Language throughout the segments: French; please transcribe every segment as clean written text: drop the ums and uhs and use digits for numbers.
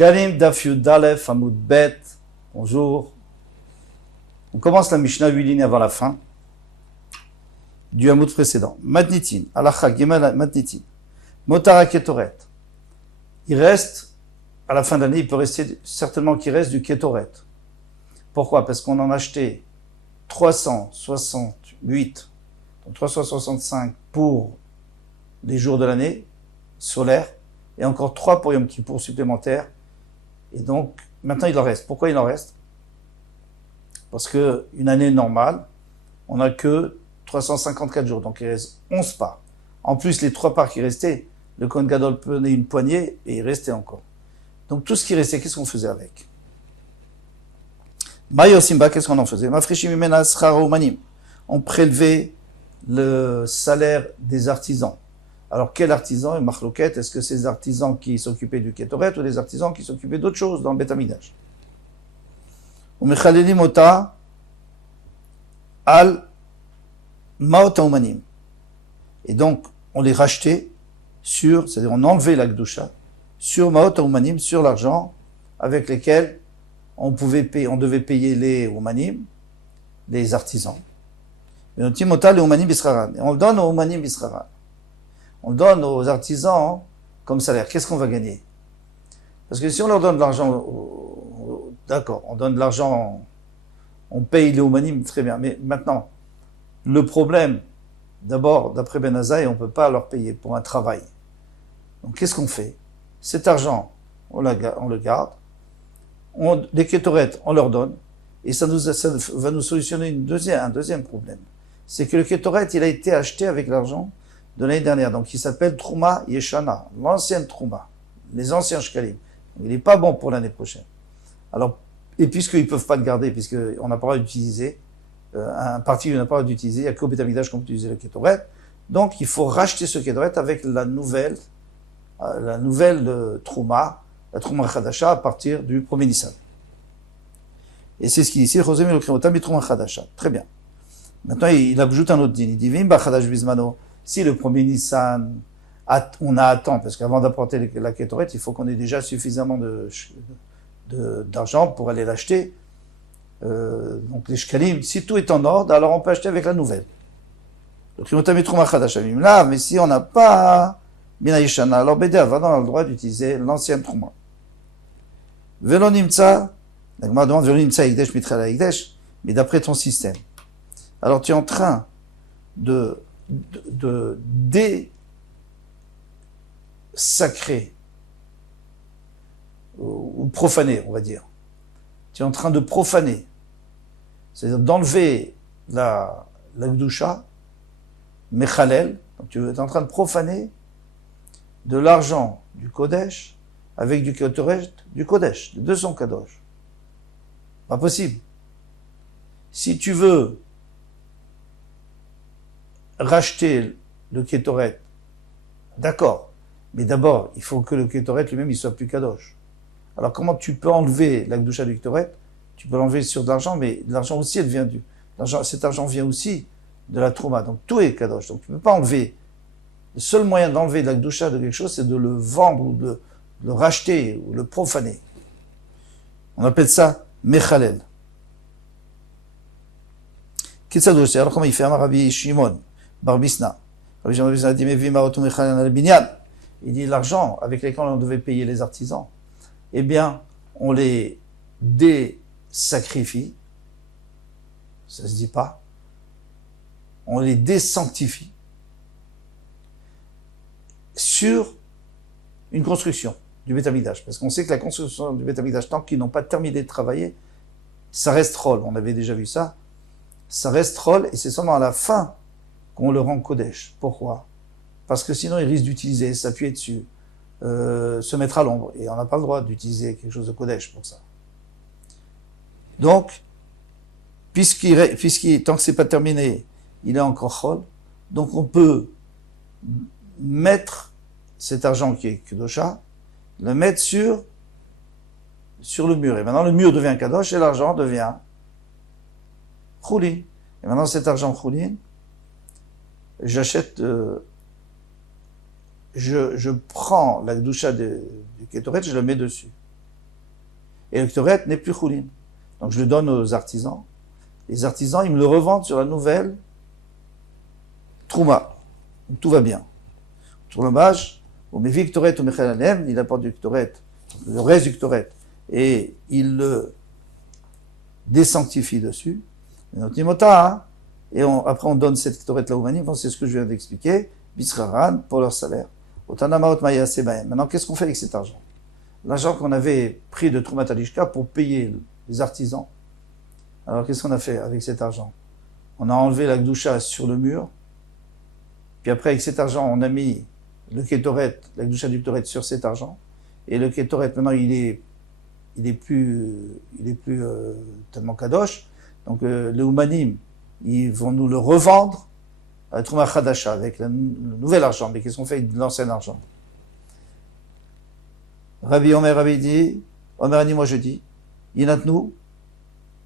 Shkalim Daf Yud Aleph Amud Bet. Bonjour. On commence la Mishnah 8 lignes avant la fin du Amud précédent. Matnitin, Alacha Gimel Matnitin, Motara Ketoret. Il reste, à la fin de l'année, il peut rester, certainement qu'il reste du Ketoret. Pourquoi? Parce qu'on en a acheté 368, donc 365 pour les jours de l'année solaire, et encore 3 pour Yom Kippour supplémentaires. Et donc, maintenant il en reste. Pourquoi il en reste? Parce qu'une année normale, on n'a que 354 jours, donc il reste 11 parts. En plus, les 3 parts qui restaient, le Kohen Gadol prenait une poignée et il restait encore. Donc tout ce qui restait, qu'est-ce qu'on faisait avec? Mayosimba, qu'est-ce qu'on en faisait? On prélevait le salaire des artisans. Alors quel artisan et marloquette? Est-ce que c'est des artisans qui s'occupaient du Ketoret ou des artisans qui s'occupaient d'autres choses dans le Beth Amikdash? Al Maot Umanim. Et donc, on les rachetait sur, c'est-à-dire on enlevait la Gdusha sur Maot Umanim, sur l'argent avec lesquels on devait payer les Umanim, les artisans. Et on le donne aux Umanim Bisraran. On le donne aux artisans comme salaire. Qu'est-ce qu'on va gagner? Parce que si on leur donne de l'argent, d'accord, on donne de l'argent, on paye les Umanim, très bien. Mais maintenant, le problème, d'abord, d'après Ben Azaï, on ne peut pas leur payer pour un travail. Donc qu'est-ce qu'on fait? Cet argent, on le garde, les Ketoret, on leur donne, et ça va nous solutionner un deuxième problème. C'est que le Ketoret, il a été acheté avec l'argent de l'année dernière, donc il s'appelle Trouma Yeshana, l'ancienne Trouma, les anciens Shkalim. Il n'est pas bon pour l'année prochaine. Alors, et puisqu'ils ne peuvent pas le garder, puisqu'on n'a pas le droit d'utiliser, un parti n'a pas le droit d'utiliser, il n'y a qu'au Beth Amikdash qu'on peut utiliser le Ketoret, donc il faut racheter ce Ketoret avec la nouvelle Trouma, la Trouma Chadasha, à partir du 1er Nissan. Et c'est ce qu'il dit ici, Chosem el Krimotam bi Trouma Chadasha. Très bien. Maintenant, il ajoute un autre din. Il dit, Vim Bachadash Bismano. Si le 1er Nissan, on a à temps, parce qu'avant d'apporter la Ketoret, il faut qu'on ait déjà suffisamment d'argent pour aller l'acheter. Donc les Shkalim, si tout est en ordre, alors on peut acheter avec la nouvelle. Le Krimotam bi Trouma Chadasha. Là, mais si on n'a pas Bina Yeshana, alors Bédé va dans le droit d'utiliser l'ancienne Trouma. Velo Nimtsa, la Gemara demande Velo Nimtsa Yigdesh Mitra la Yigdesh, mais d'après ton système. Alors tu es en train de désacrer ou profaner, on va dire. Tu es en train de profaner, c'est-à-dire d'enlever la Gdusha, Mechalel, donc tu es en train de profaner de l'argent du Kodesh avec du Ketoret du Kodesh, les deux sont Kadosh. Pas possible. Si tu veux racheter le Ketoret, d'accord, mais d'abord, il faut que le Ketoret lui-même, il soit plus Kadosh. Alors comment tu peux enlever la Gdusha du Ketoret? Tu peux l'enlever sur de l'argent, mais l'argent aussi, cet argent vient aussi de la Trouma, donc tout est Kadosh, donc tu ne peux pas enlever. Le seul moyen d'enlever de la Gdusha de quelque chose, c'est de le vendre ou de le racheter ou le profaner. On appelle ça Mechalel. Qu'est-ce alors comment il fait? Rabbi Shimon Barbisna. Rabbi Shimon Barbisna dit, il dit l'argent avec lequel on devait payer les artisans, eh bien, on les désacrifie, ça se dit pas, on les désanctifie sur une construction du Beth Amikdash, parce qu'on sait que la construction du Beth Amikdash, tant qu'ils n'ont pas terminé de travailler, ça reste troll, on avait déjà vu ça, ça reste troll, et c'est seulement à la fin qu'on le rend Kodesh. Pourquoi? Parce que sinon il risque d'utiliser, s'appuyer dessus, se mettre à l'ombre, et on n'a pas le droit d'utiliser quelque chose de Kodesh pour ça. Donc, tant que c'est pas terminé, il est encore chol, donc on peut mettre cet argent qui est Kedosha, le mettre sur le mur. Et maintenant, le mur devient Kadosh et l'argent devient Choulin. Et maintenant, cet argent Choulin, j'achète, je prends la Kedusha du Ketoret, je le mets dessus. Et le Ketoret n'est plus Choulin. Donc je le donne aux artisans. Les artisans, ils me le revendent sur la nouvelle Trouma. Donc tout va bien. Tournage, on met Ketoret ou Mechel Alem, il apporte du Ketoret, le reste du Ketoret, et il le désanctifie dessus. Et après on donne cette Ketoret là au Manim, c'est ce que je viens d'expliquer, Bisraran, pour leur salaire. Maintenant, qu'est-ce qu'on fait avec cet argent? L'argent qu'on avait pris de Troumat Alishka pour payer les artisans. Alors, qu'est-ce qu'on a fait avec cet argent? On a enlevé la Gdusha sur le mur. Puis après, avec cet argent, on a mis le Ketoret, la Gdusha du Ketoret sur cet argent. Et le Ketoret, maintenant, il est plus tellement kadosh. Donc, les Oumanim, ils vont nous le revendre à Trouma Khadasha, avec le nouvel argent. Mais qu'est-ce qu'on fait avec l'ancien argent? Rabbi Omer, Rabbi dit, Omer dit, moi je dis, Yinatnu,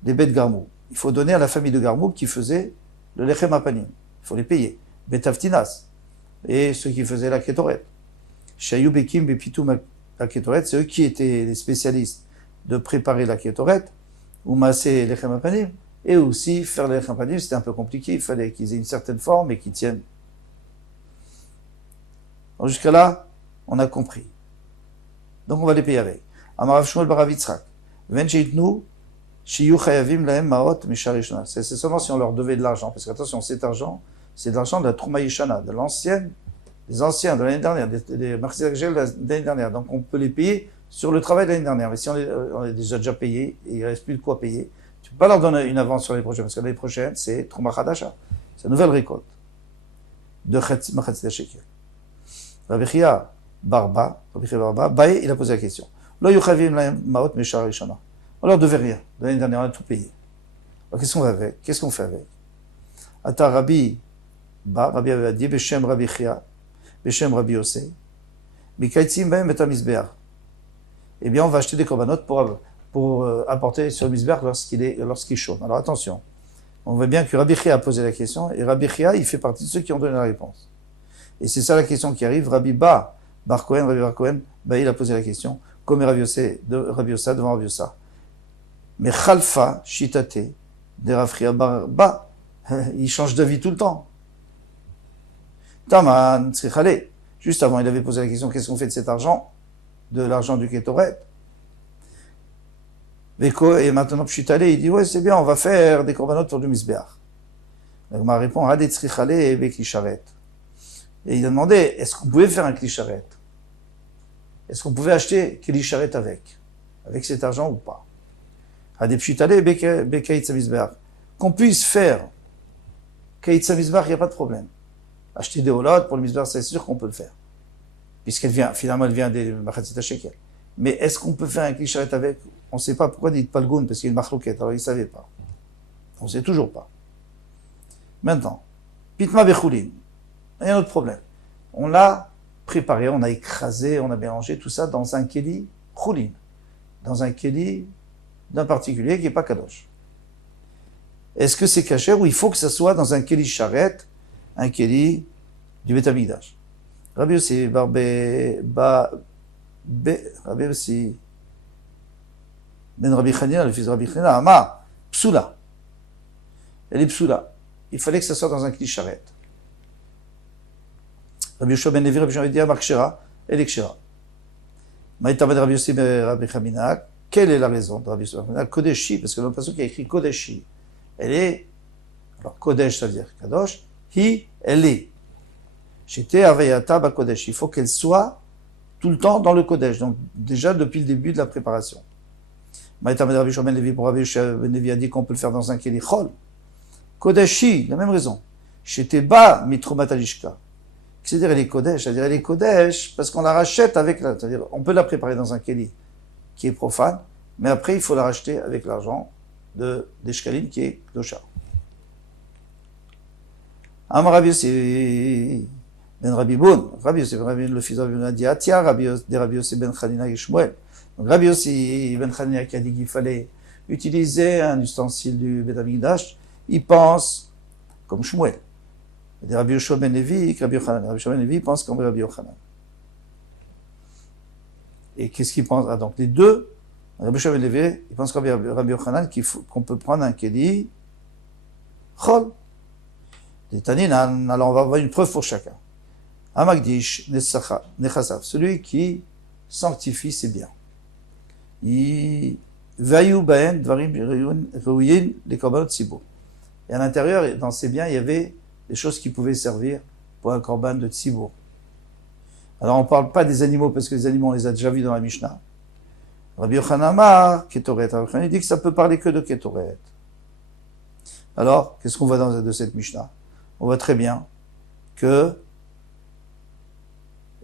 des bêtes Garmou. Il faut donner à la famille de Garmou qui faisait le Lechem Apanim. Il faut les payer. Betaftinas. Et ceux qui faisaient la Ketoret. Shayou Bekim Bepitum la Ketoret, c'est eux qui étaient les spécialistes de préparer la Ketoret, ou masser Lechem Apanim. Et aussi, faire le Lechem Apanim, c'était un peu compliqué. Il fallait qu'ils aient une certaine forme et qu'ils tiennent. Donc jusqu'à là, on a compris. Donc on va les payer avec. Amarav Shmuel Barav Yitzchak. Ven sheitnu shiyu chayavim lahem maot misharishna. C'est seulement si on leur devait de l'argent. Parce qu'attention, cet argent, c'est de l'argent de la Trouma Yishana, de l'ancienne, des anciens de l'année dernière, des Marxistes de l'année dernière. Donc on peut les payer sur le travail de l'année dernière. Mais si on est déjà payé, et il ne reste plus de quoi payer, tu ne peux pas leur donner une avance sur les prochaines. Parce que l'année prochaine, c'est Trouma Khadasha. C'est une nouvelle récolte. De Machatzit Shekel. Rabbi Chia Barba, Baé, il a posé la question. Lo yuchavim lahem maot meshar rishana. On leur devait rien. L'année dernière, on a tout payé. Alors qu'est-ce qu'on fait avec? Qu'est-ce qu'on fait avec? Ata Rabbi avait dit, Beshem Rabbi Chia, Beshem Rabbi Yosei, Mikaitzim bahem et amizbeach. Eh bien, on va acheter des corbanotes pour apporter sur le misbeach lorsqu'il chauffe. Alors attention. On voit bien que Rabbi Chia a posé la question, et Rabbi Chia, il fait partie de ceux qui ont donné la réponse. Et c'est ça la question qui arrive. Rabbi Bar Kohen, il a posé la question, comme Rabbi Yossa devant Rabbi Yossa. Mais Khalfa, Shitate, de Rav Chia Bar Ba, il change d'avis tout le temps. Taman, Tzrichale. Juste avant, il avait posé la question, qu'est-ce qu'on fait de cet argent? De l'argent du Ketoret. Et maintenant, Pshitale, il dit, ouais, c'est bien, on va faire des corbanotes pour du Misbeach. Donc, ma réponse, Hadet Tzrichale et Beklisharet. Et il a demandé, est-ce qu'on pouvait faire un Klisharet? Est-ce qu'on pouvait acheter Klisharet avec cet argent ou pas? Qu'on puisse faire Kaitza Mizbach, il n'y a pas de problème. Acheter des holotes pour le Mizbach, c'est sûr qu'on peut le faire. Finalement, elle vient des Machatzit Shekel. Mais est-ce qu'on peut faire un Klisharet avec? On ne sait pas pourquoi il dit pas le Goun, parce qu'il y a une Machlouket, alors il ne savait pas. On ne sait toujours pas. Maintenant, Pitma Bechulin. Il y a un autre problème. On l'a préparé, on a écrasé, on a mélangé tout ça dans un kéli choulin, dans un kéli d'un particulier qui n'est pas kadosh. Est-ce que c'est kasher ou il faut que ça soit dans un kéli charet, un kéli du Beth Amikdash? Rabbi Yossi Rabbi Yossi ben Rabbi Chanina, le fils de Rabbi Chanina, Amar, psoula. Elle est psoula. Il fallait que ça soit dans un kéli charet. Rabbi Yoshua ben Levi, Rabbi Jean dit, Amar Kshera, elle est Kshera. Maïtamad Rabbi Yossi ben Rabbi Chamina, quelle est la raison de Rabbi Yossi ben Chamina? Kodeshi, parce que le passage qui a écrit Kodeshi, elle est, alors Kodesh, ça veut dire Kadosh, elle est. J'étais Avayata ba Kodesh, il faut qu'elle soit tout le temps dans le Kodesh, donc déjà depuis le début de la préparation. Maïtamad Rabbi Yoshua ben Levi, pour Rabbi Yoshua ben Levi a dit qu'on peut le faire dans un Keli Chol. Kodeshi, la même raison. J'étais bas Mitromat Alishka. C'est-à-dire elle est Kodesh, c'est-à-dire elle est Kodesh parce qu'on la rachète avec la, c'est-à-dire on peut la préparer dans un Keli qui est profane, mais après il faut la racheter avec l'argent des Shkalim qui est Dosha. Amar Rabbi Yossi ben Rabbi Boun, Rabbi Yossi ben Rabbi le fils de Rabbi Boun a dit Atia, Rabbi Yossi ben Chanina et Shmuel. Donc Rabbi Yossi ben Chanina qui a dit qu'il fallait utiliser un ustensile du Beth Amikdash, il pense comme Shmuel. Rabbi Yoshua ben Levi, Rabbi Yochanan. Rabbi Yoshua ben Levi pense comme Rabbi Yochanan. Et qu'est-ce qu'il pense? Ah, donc les deux Rabbi Shimon ben Levi, il pense Rabbi Yochanan qu'on peut prendre un keli chol. Des Taninan, alors on va avoir une preuve pour chacun. Amagdish nechasav, celui qui sanctifie ses biens. Vayu baen dvarim reuyin les korbanot tzibur. Et à l'intérieur, dans ces biens, il y avait des choses qui pouvaient servir pour un korban de tzibur. Alors on ne parle pas des animaux, parce que les animaux, on les a déjà vus dans la Mishnah. Rabbi Yochanan Amar, Ketoret. Rabbi Yochanan dit que ça peut parler que de Ketoret. Alors, qu'est-ce qu'on voit de cette Mishnah? On voit très bien que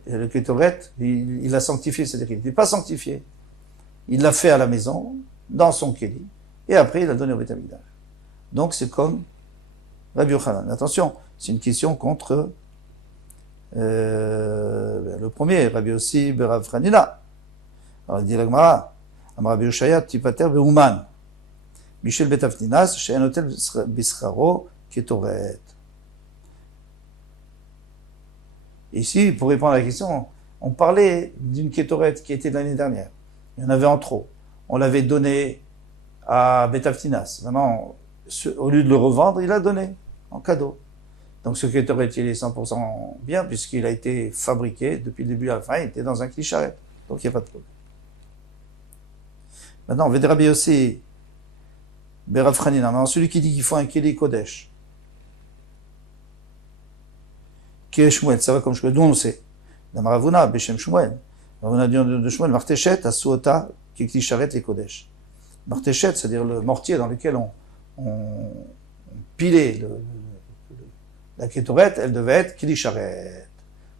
le Ketoret, il a sanctifié, c'est-à-dire qu'il n'était pas sanctifié. Il l'a fait à la maison, dans son Kéli, et après il l'a donné au Beth Amikdash. Donc c'est comme Rabbi Yochanan. Attention, c'est une question contre le premier, Rabbi Yossi Berav Franina. Alors il dit la Gemara, Am Rabbi Yoshaya Tipater Beuman, Michel Betafninas, She'en Otel Bischaro Ketoret. Ici, pour répondre à la question, on parlait d'une Ketoret qui était de l'année dernière. Il y en avait en trop. On l'avait donné à Betaftinas. Maintenant, au lieu de le revendre, il l'a donné en cadeau. Donc ce Ketoret, il est 100% bien, puisqu'il a été fabriqué depuis le début à la fin, il était dans un clicharet. Donc il n'y a pas de problème. Maintenant, on Vedrabi aussi, Berav Franina. Maintenant, celui qui dit qu'il faut un Keli Kodesh, qui est Shmuel, ça va comme Shmuel, d'où on le sait. Dans Maravuna, Beshem Shmuel. Maravuna de Shmuel, Martéchet, Asuota, qui est Klisharet et Kodesh. Martéchet, c'est-à-dire le mortier dans lequel on pilait la Ketoret, elle devait être Klisharet.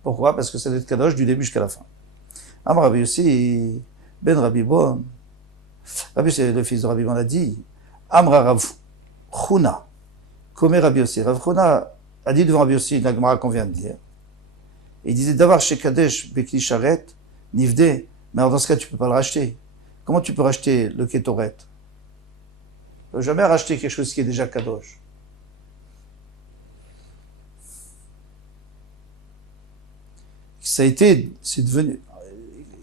Pourquoi? Parce que ça devait être Kadosh du début jusqu'à la fin. Amar Rabbi aussi, Ben Rabbi Bon, Rabbi c'est le fils de Rabbi Bon a dit, Amra Rav Chuna, comme Rabbi aussi. Rav Chuna a dit devant Rabbi aussi, la Gemara qu'on vient de dire. Et il disait d'avoir chez Kadesh Bekli Sharet, Nivde, mais alors dans ce cas tu peux pas le racheter. Comment tu peux racheter le Ketoret? Tu peux jamais racheter quelque chose qui est déjà Kadosh. C'est devenu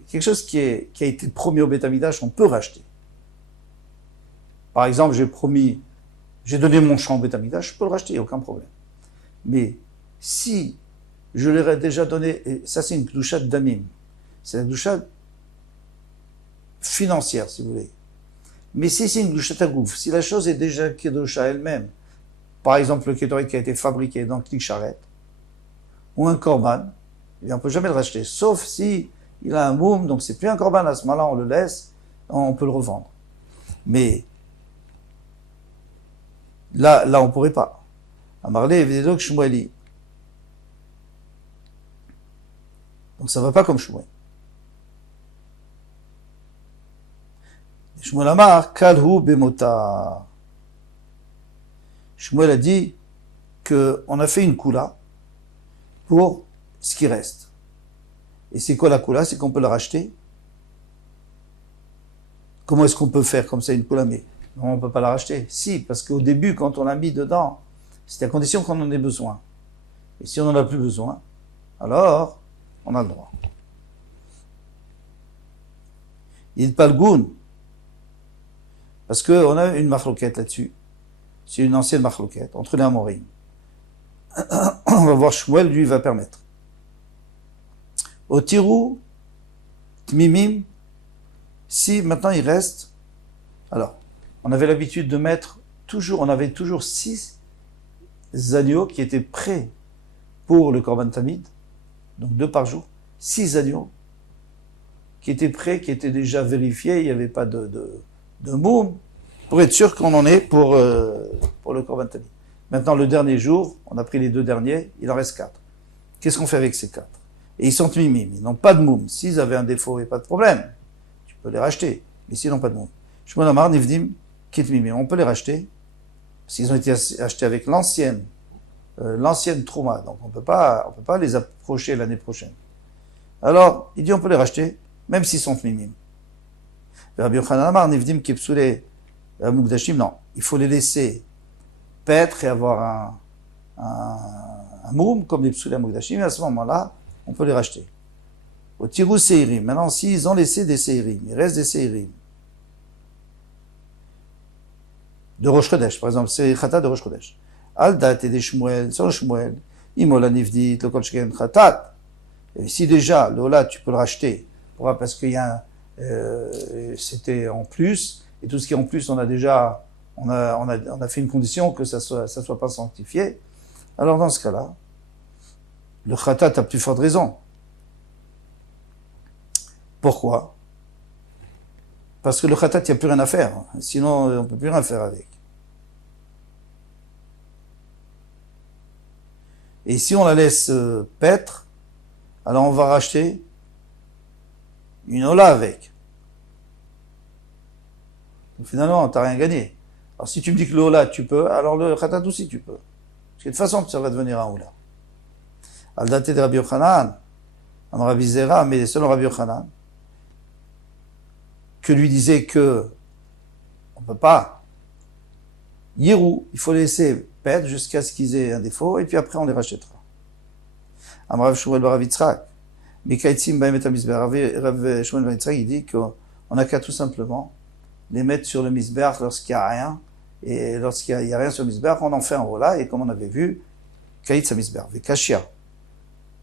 quelque chose qui a été promis au Beth Amikdash, on peut racheter. Par exemple, j'ai donné mon champ au Beth Amikdash, je peux le racheter, il n'y a aucun problème. Mais si je l'aurais déjà donné, et ça c'est une kdusha damim, c'est une kdusha financière si vous voulez. Mais si c'est une kdusha tagouf, si la chose est déjà kdusha elle-même, par exemple le ketoret qui a été fabriqué dans Kli Sharet, ou un korban, eh bien on ne peut jamais le racheter, sauf si il a un moum, donc c'est plus un korban, à ce moment-là on le laisse, on peut le revendre. Mais là on ne pourrait pas. Amarlé, Vedok Shmueli. Donc ça ne va pas comme Shmuel. Shmuel Amar, Kalhu Bemota. Shmuel a dit qu'on a fait une kula pour ce qui reste. Et c'est quoi la kula? C'est qu'on peut la racheter. Comment est-ce qu'on peut faire comme ça une kula? Mais non, on ne peut pas la racheter. Si, parce qu'au début, quand on l'a mis dedans, c'était à condition qu'on en ait besoin. Et si on n'en a plus besoin, alors on a le droit. Il palgoun, parce qu'on a une machloquette là-dessus. C'est une ancienne machloquette entre les Amorim. On va voir Shmuel, lui, va permettre. Au tirou, tmimim, si maintenant il reste, alors, on avait l'habitude de mettre on avait toujours 6 agneaux qui étaient prêts pour le Korban Tamid, donc 2 par jour, 6 agneaux qui étaient prêts, qui étaient déjà vérifiés, il n'y avait pas de moum, pour être sûr qu'on en est pour le Korban Tamid. Maintenant, le dernier jour, on a pris les 2 derniers, il en reste 4. Qu'est-ce qu'on fait avec ces 4? Et ils sont mimim, ils n'ont pas de moum. S'ils avaient un défaut, il n'y a pas de problème. Tu peux les racheter, mais s'ils n'ont pas de moum. Shmuel Amar, Nivdim, Kit mimim, on peut les racheter, parce qu'ils ont été achetés avec l'ancienne Trouma, donc on peut pas les approcher l'année prochaine. Alors, il dit on peut les racheter, même s'ils sont mimim. Rabbi Yochanan Amar, Nivdim, Kipsule, Mukdashim, non, il faut les laisser paître et avoir un moum, comme les Psule Mukdashim, et à ce moment-là, on peut les racheter. Au Tirou Seirim, maintenant, s'ils ont laissé des Seirim, il reste des Seirim, de Rosh Chodesh, par exemple, c'est Khatat de Rosh Chodesh. Al date des Shmuel, sur le Shmuel, Imola Nivdit, le Kolchken Khatat. Et si déjà, l'Ola, tu peux le racheter, pourquoi? Parce qu'il y a c'était en plus, et tout ce qui est en plus, on a fait une condition que ça soit pas sanctifié. Alors dans ce cas-là, le Khatat a plus forte raison. Pourquoi? Parce que le Khatat, il n'y a plus rien à faire. Sinon, on ne peut plus rien faire avec. Et si on la laisse paître, alors on va racheter une Ola avec. Donc finalement, tu n'as rien gagné. Alors si tu me dis que le Ola, tu peux, alors le Khatat aussi, tu peux. Parce que de toute façon, ça va devenir un Ola. Al date de Rabbi Yochanan, Rabbi Zera, mais selon Rabbi Yochanan, que lui disait que on peut pas Yirou, il faut les laisser perdre jusqu'à ce qu'ils aient un défaut, et puis après on les rachètera. Amrav Shmuel bar Yitzchak, Mikaitzim Baemet HaMizbeach, Rav Shmuel bar Yitzchak, il dit qu'on n'a qu'à tout simplement les mettre sur le Mizbeach lorsqu'il n'y a rien, et lorsqu'il n'y a rien sur le Mizbeach, on en fait un rola, et comme on avait vu, Kaitz HaMizbeach, Vekashia,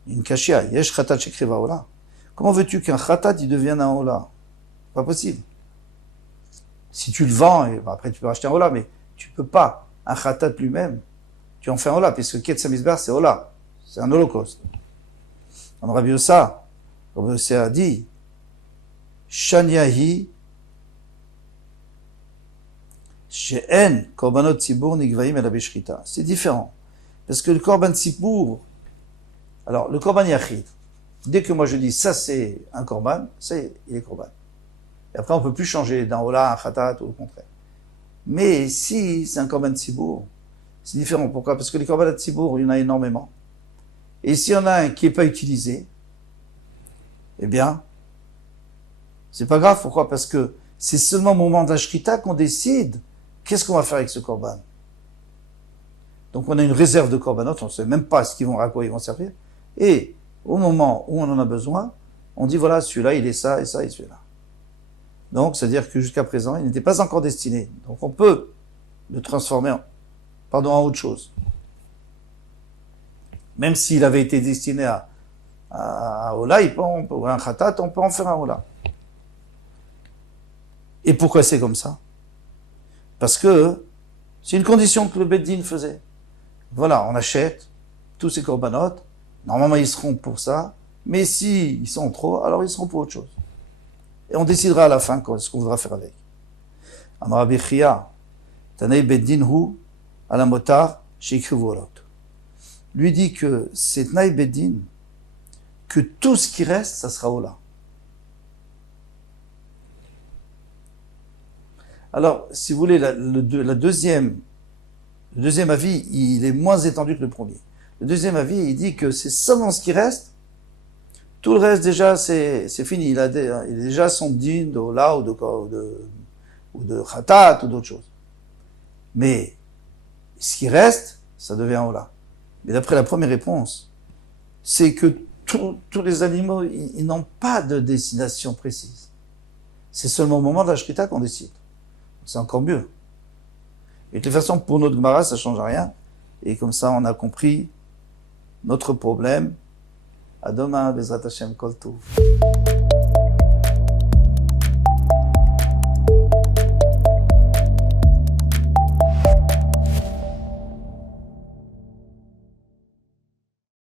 une Kashia, Yesh Khatat Shekriva Ola. Comment veux-tu qu'un Khatat il devienne un Ola? Pas possible. Si tu le vends, et après tu peux racheter un Ola, mais tu peux pas. Un Khatat lui-même, tu en fais un Ola, puisque Ketz HaMizbeach c'est Ola. C'est un holocauste. En Rabbi Yossa a dit, Shanyahi, She'en, Korbanot Tzibur, Nigvaim el Abeshrita. C'est différent. Parce que le Korban Tzibur, alors le Korban Yachid, dès que moi je dis ça c'est un Korban, il est Korban. Et après on peut plus changer d'un Ola, un Khatat ou au contraire. Mais si c'est un Korban Tzibur, c'est différent. Pourquoi? Parce que les Korban Tzibur, il y en a énormément. Et s'il y en a un qui n'est pas utilisé, eh bien, c'est pas grave. Pourquoi? Parce que c'est seulement au moment d'Ashrita qu'on décide qu'est-ce qu'on va faire avec ce Korban. Donc on a une réserve de Korbanot, on ne sait même pas à quoi ils vont servir. Et au moment où on en a besoin, on dit voilà, celui-là il est ça et ça et celui-là. Donc c'est-à-dire que jusqu'à présent, il n'était pas encore destiné. Donc on peut le transformer en autre chose. Même s'il avait été destiné à Ola, ou à un Khatat, on peut en faire un Ola. Et pourquoi c'est comme ça? Parce que c'est une condition que le Beddin faisait. Voilà, on achète tous ces korbanot, normalement ils seront pour ça, mais si ils sont trop, alors ils seront pour autre chose. Et on décidera à la fin ce qu'on voudra faire avec. Amar Rabbi Chia, Tanei Beddin hu ala motar sheikrivu olot. Lui dit que c'est Tnaï Beddin, que tout ce qui reste, ça sera Ola. Alors, si vous voulez, le deuxième avis, il est moins étendu que le premier. Le deuxième avis, il dit que c'est seulement ce qui reste, tout le reste déjà, c'est fini. Il a déjà son din de Ola ou de Khatat ou d'autres choses. Mais ce qui reste, ça devient Ola. Mais d'après la première réponse, c'est que tous les animaux, ils n'ont pas de destination précise. C'est seulement au moment de la Shrita qu'on décide. C'est encore mieux. Et de toute façon, pour notre Gemara, ça ne change rien. Et comme ça, on a compris notre problème. À demain, Bezrat Hashem, Kol Tov.